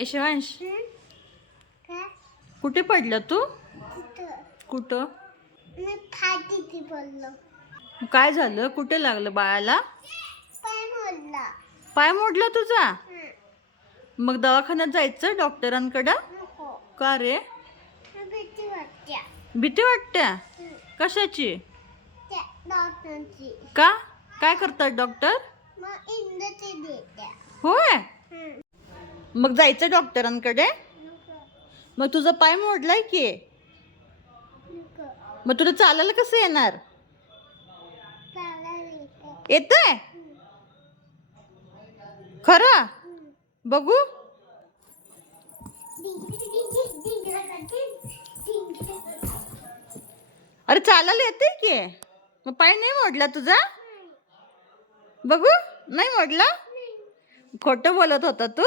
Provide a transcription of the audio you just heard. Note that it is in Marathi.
यशवंश, कुठे पडलं तू? कुठं? मी फाटीची बोललो. काय झालं? कुठे लागलं बाळाला? पाय मोडला. पाय मोडला तुझा? मग दवाखान्यात जायचं डॉक्टरांकडं? नको. का रे? भीती वाटते. भीती वाटते? कशाची? त्या डॉक्टरची. का? काय करतात डॉक्टर? मग इंजेक्शन देते. होय. मग जायचं डॉक्टरांकडे? नको. मग तुझा पाय मोडलाय की, नको. मग तुला चालायला कसं येणार? चालायला येतंय? खरं? बघू. अरे चालायला येते की, मग पाय नाही मोडला तुझा? बघू. नाही मोडला? खोटं बोलत होता तू?